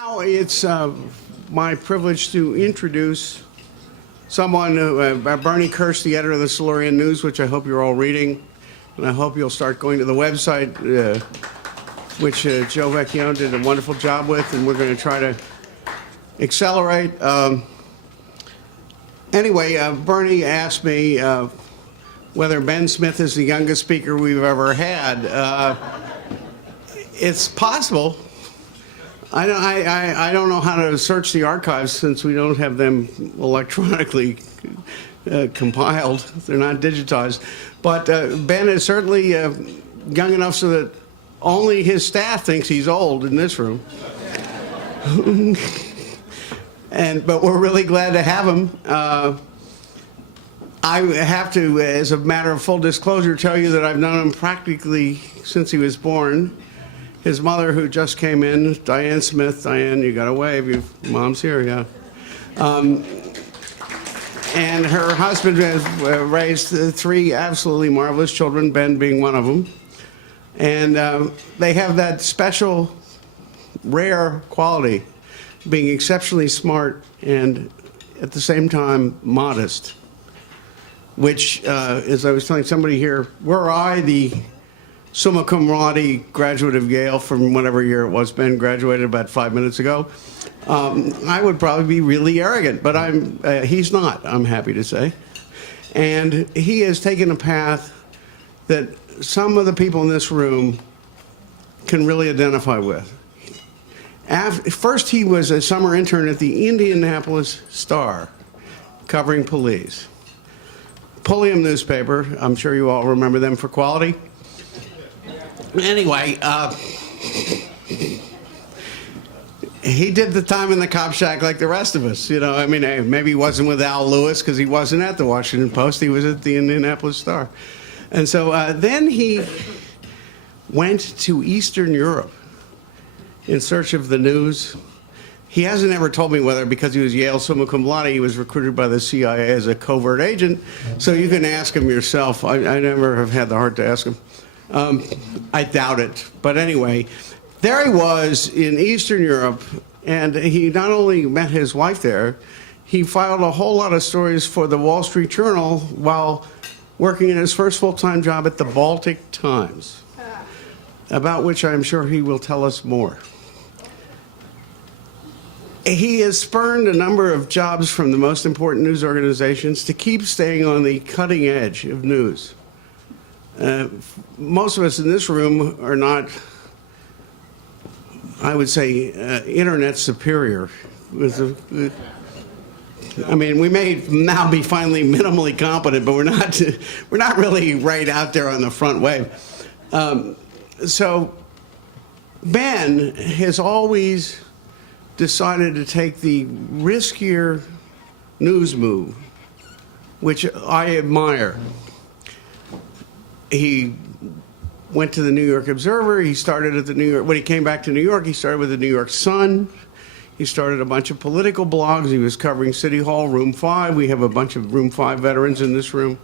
Now it's my privilege to introduce someone, Bernie Kirsch, the editor of the Silurian News, which I hope you're all reading, and I hope you'll start going to the website, which Joe Vecchione did a wonderful job with, and we're going to try to accelerate. Anyway, Bernie asked me whether Ben Smith is the youngest speaker we've ever had. It's possible. I don't know how to search the archives since we don't have them electronically compiled. They're not digitized. But Ben is certainly young enough so that only his staff thinks he's old in this room. But we're really glad to have him. I have to, as a matter of full disclosure, tell you that I've known him practically since he was born. His mother, who just came in, Diane Smith. Diane, you got to wave. Your mom's here, yeah. And her husband has raised three absolutely marvelous children, Ben being one of them. And they have that special, rare quality, being exceptionally smart and at the same time modest, which, as I was telling somebody here, were I the summa cum laude graduate of Yale from whatever year it was, Ben graduated about 5 minutes ago, I would probably be really arrogant, but he's not, I'm happy to say. And he has taken a path that some of the people in this room can really identify with. First, he was a summer intern at the Indianapolis Star, covering police. Pulliam newspaper, I'm sure you all remember them for quality. Anyway, he did the time in the cop shack like the rest of us. You know, I mean, maybe he wasn't with Al Lewis because he wasn't at the Washington Post. He was at the Indianapolis Star. And so then he went to Eastern Europe in search of the news. He hasn't ever told me whether, because he was Yale summa cum laude, he was recruited by the CIA as a covert agent. So you can ask him yourself. I never have had the heart to ask him. I doubt it. But anyway, there he was in Eastern Europe, and he not only met his wife there, he filed a whole lot of stories for the Wall Street Journal while working in his first full-time job at the Baltic Times, about which I'm sure he will tell us more. He has spurned a number of jobs from the most important news organizations to keep staying on the cutting edge of news. Most of us in this room are not, I would say, internet superior. I mean, we may now be finally minimally competent, but we're not really right out there on the front wave. So Ben has always decided to take the riskier news move, which I admire. He went to the New York Observer. He started at the New York, when he came back to New York, he started with the New York Sun. He started a bunch of political blogs. He was covering City Hall, Room 5. We have a bunch of Room 5 veterans in this room.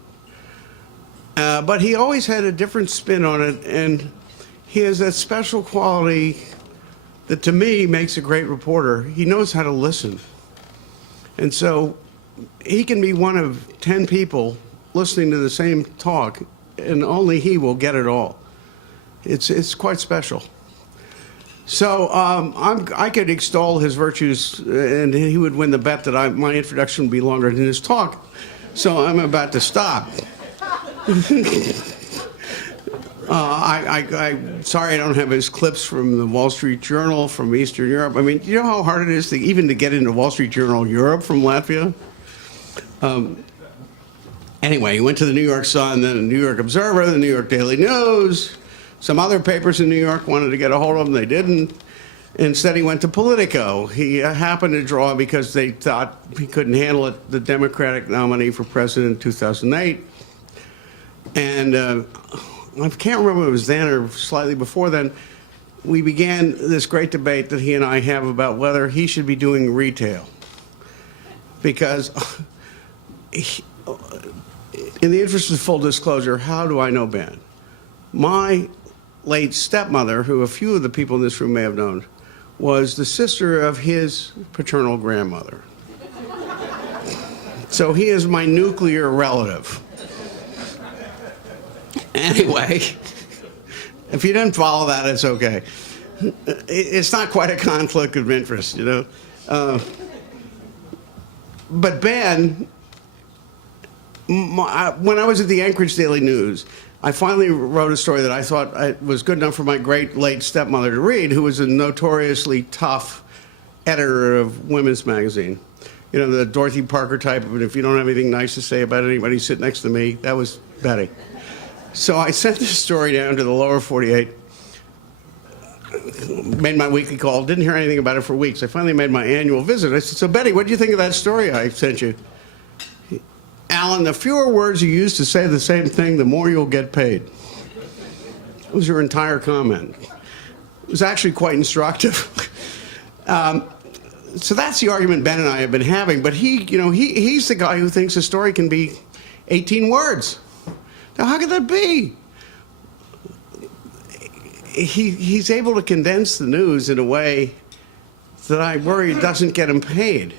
But he always had a different spin on it, and he has that special quality that to me makes a great reporter. He knows how to listen. And so he can be one of 10 people listening to the same talk, and only he will get it all. It's quite special. So I could extol his virtues, and he would win the bet that my introduction would be longer than his talk. So I'm about to stop. I'm sorry I don't have his clips from the Wall Street Journal from Eastern Europe. I mean, you know how hard it is even to get into Wall Street Journal Europe from Latvia? Anyway, he went to the New York Sun, then the New York Observer, the New York Daily News. Some other papers in New York wanted to get a hold of him. They didn't. Instead, he went to Politico. He happened to draw, because they thought he couldn't handle it, the Democratic nominee for president in 2008. And I can't remember if it was then or slightly before then, we began this great debate that he and I have about whether he should be doing retail. Because in the interest of full disclosure, how do I know Ben? My late stepmother, who a few of the people in this room may have known, was the sister of his paternal grandmother. So he is my nuclear relative. Anyway, if you didn't follow that, it's okay. It's not quite a conflict of interest, you know. But Ben, when I was at the Anchorage Daily News, I finally wrote a story that I thought was good enough for my great late stepmother to read, who was a notoriously tough editor of women's magazine. You know, the Dorothy Parker type of, if you don't have anything nice to say about anybody, sit next to me. That was Betty. So I sent this story down to the lower 48, made my weekly call, didn't hear anything about it for weeks. I finally made my annual visit. I said, so Betty, what do you think of that story I sent you? Alan, the fewer words you use to say the same thing, the more you'll get paid. That was her entire comment. It was actually quite instructive. So that's the argument Ben and I have been having, but he's the guy who thinks a story can be 18 words. Now, how could that be? He's able to condense the news in a way that I worry doesn't get him paid.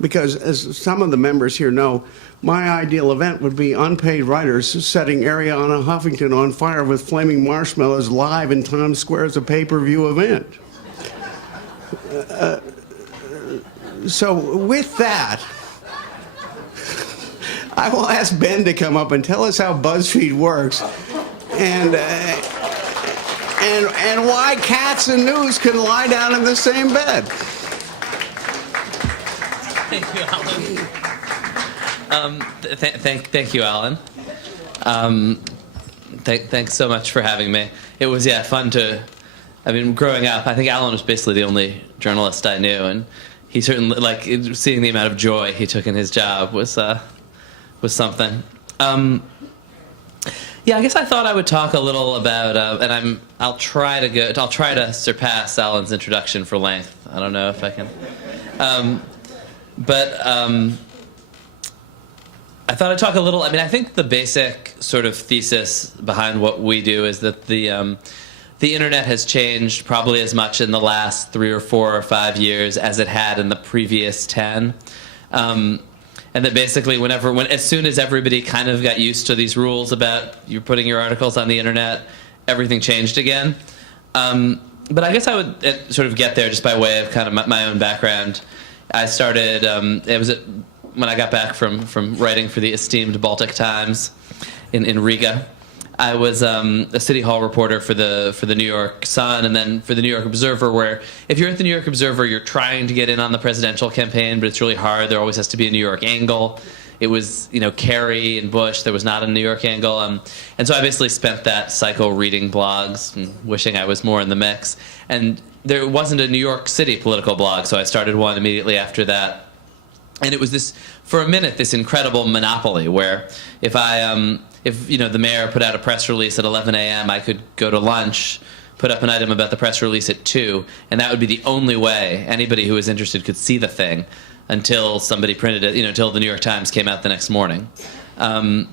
Because, as some of the members here know, my ideal event would be unpaid writers setting Arianna Huffington on fire with flaming marshmallows live in Times Square as a pay-per-view event. So with that, I will ask Ben to come up and tell us how BuzzFeed works and why cats and news can lie down in the same bed. Thank you, Alan. Thank you, Alan. Thanks so much for having me. It was fun to. I mean, growing up, I think Alan was basically the only journalist I knew, and he certainly seeing the amount of joy he took in his job was something. I guess I thought I would talk a little about, and I'll try to surpass Alan's introduction for length. I don't know if I can. I thought I'd talk a little. I mean, I think the basic sort of thesis behind what we do is that the internet has changed probably as much in the last 3 or 4 or 5 years as it had in the previous 10. And that basically as soon as everybody kind of got used to these rules about you putting your articles on the internet, everything changed again. But I guess I would sort of get there just by way of kind of my own background. I started, when I got back from writing for the esteemed Baltic Times in Riga. I was a City Hall reporter for the New York Sun and then for the New York Observer, where if you're at the New York Observer, you're trying to get in on the presidential campaign, but it's really hard. There always has to be a New York angle. It was, Kerry and Bush. There was not a New York angle. And so I basically spent that cycle reading blogs and wishing I was more in the mix. And there wasn't a New York City political blog, so I started one immediately after that. And it was for a minute, this incredible monopoly where if the mayor put out a press release at 11 a.m., I could go to lunch, put up an item about the press release at 2, and that would be the only way anybody who was interested could see the thing until somebody printed it, until the New York Times came out the next morning. And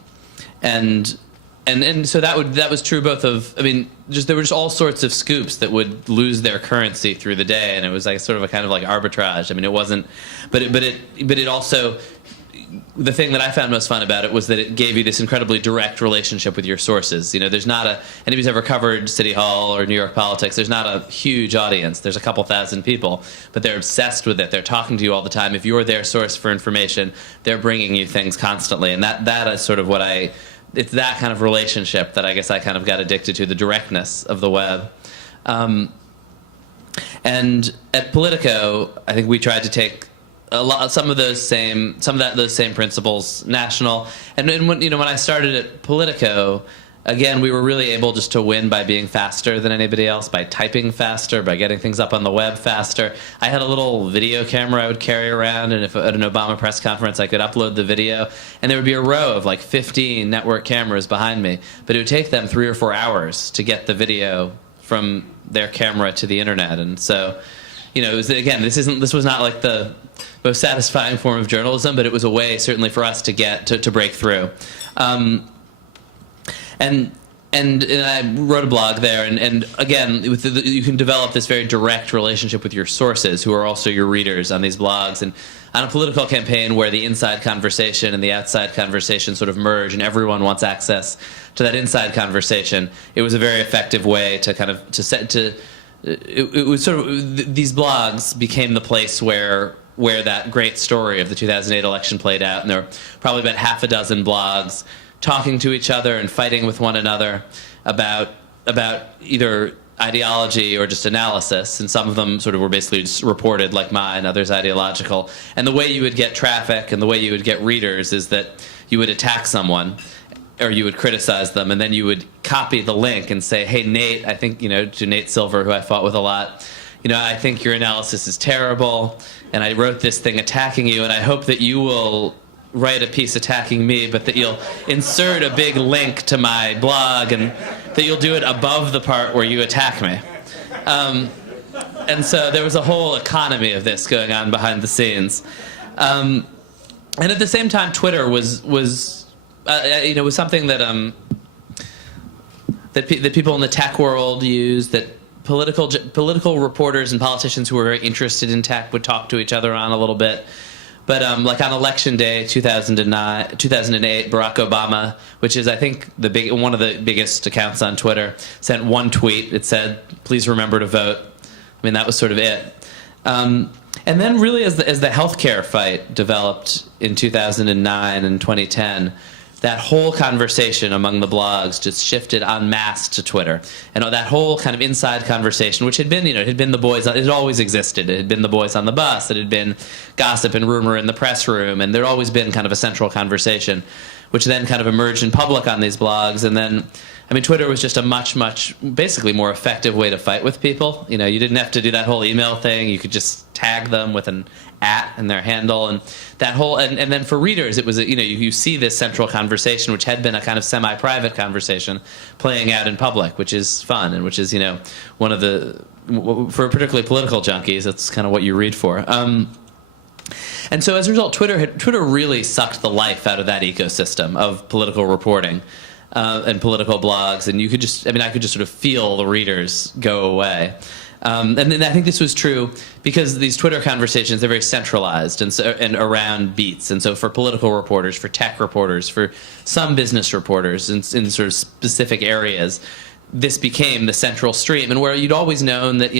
so that was true both of, there were just all sorts of scoops that would lose their currency through the day, and it was like sort of a kind of like arbitrage. It wasn't, but it also, the thing that I found most fun about it was that it gave you this incredibly direct relationship with your sources. There's not anybody who's ever covered City Hall or New York politics, there's not a huge audience. There's a couple thousand people, but they're obsessed with it. They're talking to you all the time. If you're their source for information, they're bringing you things constantly, and that is sort of it's that kind of relationship that I guess I kind of got addicted to, the directness of the web. And at Politico, I think we tried to take some of those same principles national. And when I started at Politico, again, we were really able just to win by being faster than anybody else, by typing faster, by getting things up on the web faster. I had a little video camera I would carry around, and if at an Obama press conference, I could upload the video, and there would be a row of like 15 network cameras behind me, but it would take them 3 or 4 hours to get the video from their camera to the internet. And so, it was, again, this was not like the most satisfying form of journalism, but it was a way certainly for us to get to break through. And and I wrote a blog there, and again, you can develop this very direct relationship with your sources, who are also your readers on these blogs. And on a political campaign where the inside conversation and the outside conversation sort of merge, and everyone wants access to that inside conversation, it was a very effective way to kind of it was sort of, these blogs became the place where that great story of the 2008 election played out, and there were probably about half a dozen blogs talking to each other and fighting with one another about either ideology or just analysis, and some of them sort of were basically just reported like mine, others ideological. And the way you would get traffic and the way you would get readers is that you would attack someone or you would criticize them, and then you would copy the link and say, hey, Nate, I think, to Nate Silver, who I fought with a lot, I think your analysis is terrible, and I wrote this thing attacking you, and I hope that you will write a piece attacking me, but that you'll insert a big link to my blog, and that you'll do it above the part where you attack me. And so there was a whole economy of this going on behind the scenes. And at the same time, Twitter was something that that people in the tech world used, that political reporters and politicians who were very interested in tech would talk to each other on a little bit. But like on Election Day 2008, Barack Obama, which is I think one of the biggest accounts on Twitter, sent one tweet. It said, "Please remember to vote." I mean, that was sort of it. And then really as the healthcare fight developed in 2009 and 2010, that whole conversation among the blogs just shifted en masse to Twitter. And that whole kind of inside conversation, which had been, it had been the boys, it had always existed. It had been the boys on the bus. It had been gossip and rumor in the press room. And there'd always been kind of a central conversation, which then kind of emerged in public on these blogs. And then, Twitter was just a much, basically more effective way to fight with people. You didn't have to do that whole email thing. You could just tag them with an @ in their handle, and that whole, and then for readers, it was, you see this central conversation, which had been a kind of semi-private conversation playing out in public, which is fun, and which is, one of the, for particularly political junkies, that's kind of what you read for. And so as a result, Twitter really sucked the life out of that ecosystem of political reporting and political blogs, and you could just, I could just sort of feel the readers go away. And then I think this was true because these Twitter conversations, they're very centralized and around beats. And so for political reporters, for tech reporters, for some business reporters in sort of specific areas, this became the central stream. And where you'd always known that,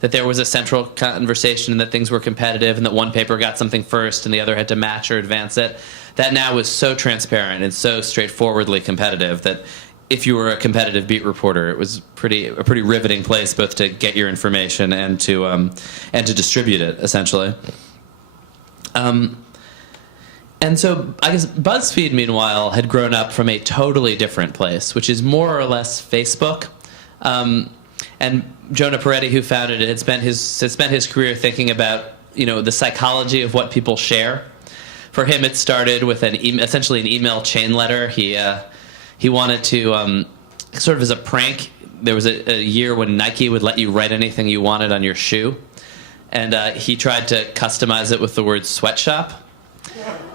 that there was a central conversation and that things were competitive and that one paper got something first and the other had to match or advance it, that now was so transparent and so straightforwardly competitive that if you were a competitive beat reporter, it was a pretty riveting place both to get your information and to distribute it, essentially. And so I guess BuzzFeed, meanwhile, had grown up from a totally different place, which is more or less Facebook. And Jonah Peretti, who founded it, had spent his career thinking about the psychology of what people share. For him, it started with essentially an email chain letter. He wanted to, sort of as a prank, there was a year when Nike would let you write anything you wanted on your shoe. And he tried to customize it with the word sweatshop.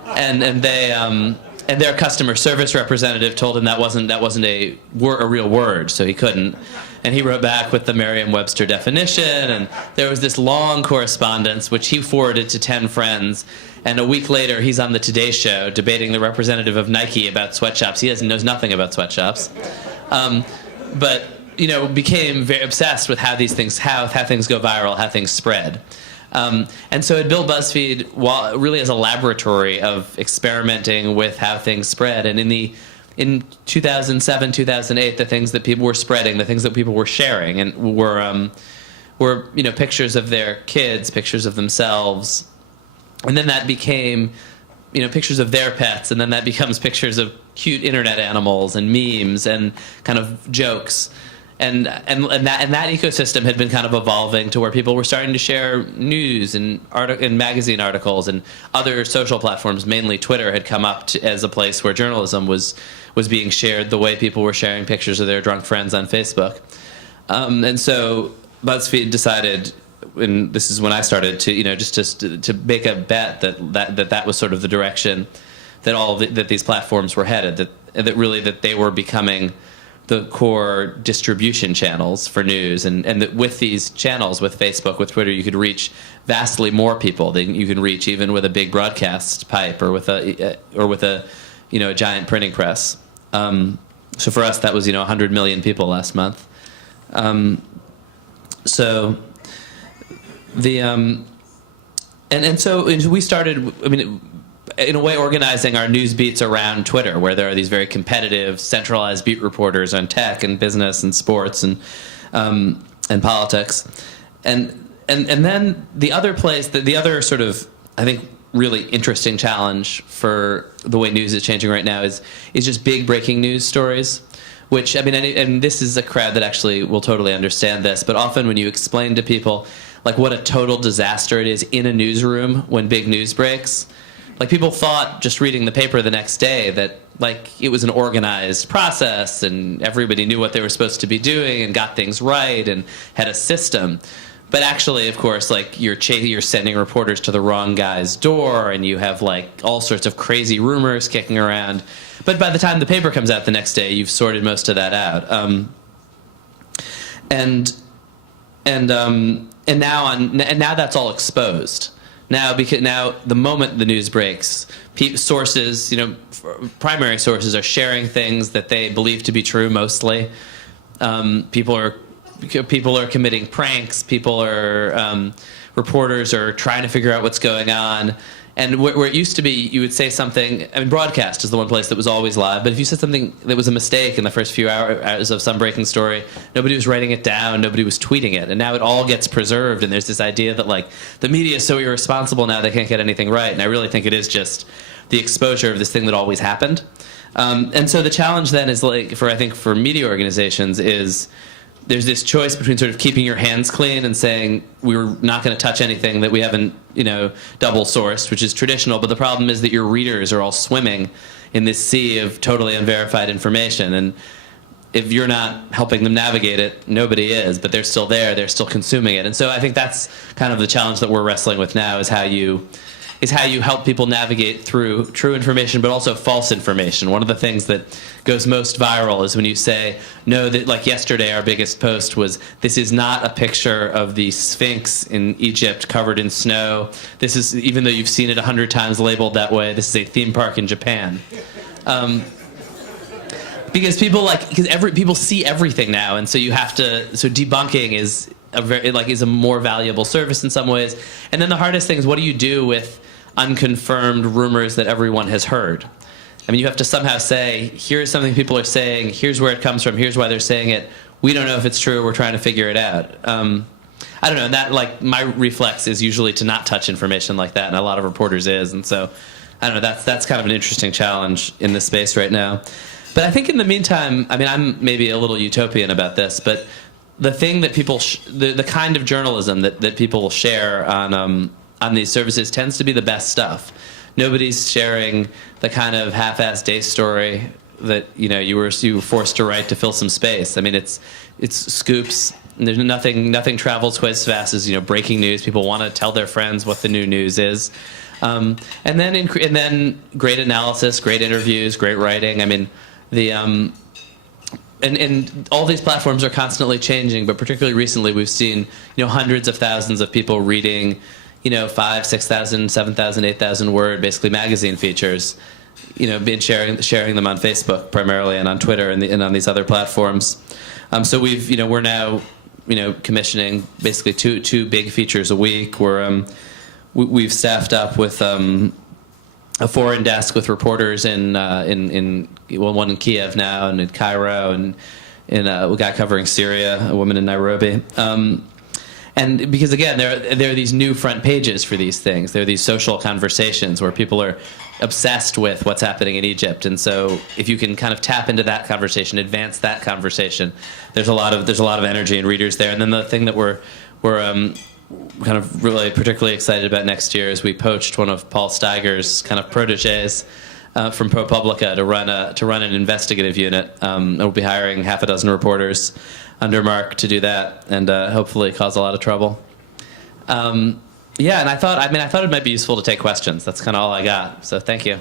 And their customer service representative told him that wasn't a real word, so he couldn't. And he wrote back with the Merriam-Webster definition, and there was this long correspondence, which he forwarded to 10 friends. And a week later, he's on the Today Show debating the representative of Nike about sweatshops. He knows nothing about sweatshops, but became very obsessed with how things go viral, how things spread. And so it built BuzzFeed really as a laboratory of experimenting with how things spread. And in 2007, 2008, the things that people were spreading, the things that people were sharing, and were pictures of their kids, pictures of themselves. And then that became, pictures of their pets, and then that becomes pictures of cute internet animals and memes and kind of jokes. And that ecosystem had been kind of evolving to where people were starting to share news and magazine articles, and other social platforms, mainly Twitter, had come up as a place where journalism was being shared the way people were sharing pictures of their drunk friends on Facebook. And so BuzzFeed decided, and this is when I started to, just to make a bet that was sort of the direction that that these platforms were headed, that they were becoming the core distribution channels for news, and with these channels, with Facebook, with Twitter, you could reach vastly more people than you can reach even with a big broadcast pipe or with a a giant printing press. So for us, that was 100 million people last month. So the so we started. I mean, in a way, organizing our news beats around Twitter, where there are these very competitive, centralized beat reporters on tech and business and sports and politics, and then the other place, the other sort of, I think, really interesting challenge for the way news is changing right now is just big breaking news stories. Which, I mean, and this is a crowd that actually will totally understand this, but often when you explain to people like what a total disaster it is in a newsroom when big news breaks. Like, people thought just reading the paper the next day that, like, it was an organized process and everybody knew what they were supposed to be doing and got things right and had a system. But actually, of course, like, you're sending reporters to the wrong guy's door, and you have, like, all sorts of crazy rumors kicking around. But by the time the paper comes out the next day, you've sorted most of that out. And now that's all exposed. Now, the moment the news breaks, sources, primary sources are sharing things that they believe to be true mostly. People are committing pranks. Reporters are trying to figure out what's going on. And where it used to be, you would say something. I mean, broadcast is the one place that was always live. But if you said something that was a mistake in the first few hours of some breaking story, nobody was writing it down. Nobody was tweeting it. And now it all gets preserved. And there's this idea that, like, the media is so irresponsible now they can't get anything right. And I really think it is just the exposure of this thing that always happened. And so the challenge then is, like, for media organizations is, there's this choice between sort of keeping your hands clean and saying we're not going to touch anything that we haven't, double sourced, which is traditional. But the problem is that your readers are all swimming in this sea of totally unverified information. And if you're not helping them navigate it, nobody is. But they're still there. They're still consuming it. And so I think that's kind of the challenge that we're wrestling with now, is how you help people navigate through true information, but also false information. One of the things that goes most viral is when you say, no, that, like yesterday, our biggest post was, this is not a picture of the Sphinx in Egypt covered in snow. This is, even though you've seen it 100 times labeled that way, this is a theme park in Japan. Because people see everything now, and so so debunking is a more valuable service in some ways. And then the hardest thing is, what do you do with unconfirmed rumors that everyone has heard? I mean, you have to somehow say, here's something people are saying, here's where it comes from, here's why they're saying it. We don't know if it's true, we're trying to figure it out. I don't know, that, like, my reflex is usually to not touch information like that, and a lot of reporters is, and so, I don't know, that's kind of an interesting challenge in this space right now. But I think in the meantime, I mean, I'm maybe a little utopian about this, but the thing that people, the kind of journalism that people share on these services tends to be the best stuff. Nobody's sharing the kind of half-assed day story that you were forced to write to fill some space. I mean, it's scoops. And there's nothing travels quite as fast as breaking news. People want to tell their friends what the new news is, and then great analysis, great interviews, great writing. I mean, And all these platforms are constantly changing, but particularly recently we've seen hundreds of thousands of people reading 5,000, 6,000, 7,000, 8,000 word basically magazine features, being sharing them on Facebook primarily, and on Twitter, and on these other platforms. So we're now commissioning basically two big features a week. We've staffed up with a foreign desk with reporters in one in Kiev now, and in Cairo, and we got covering Syria, a woman in Nairobi. And because, again, there are these new front pages for these things. There are these social conversations where people are obsessed with what's happening in Egypt. And so if you can kind of tap into that conversation, advance that conversation, there's a lot of energy and readers there. And then the thing that we're kind of really particularly excited about next year is we poached one of Paul Steiger's kind of proteges from ProPublica to run an investigative unit. And we'll be hiring half a dozen reporters under Mark to do that, and hopefully cause a lot of trouble. And I thought it might be useful to take questions. That's kind of all I got. So thank you.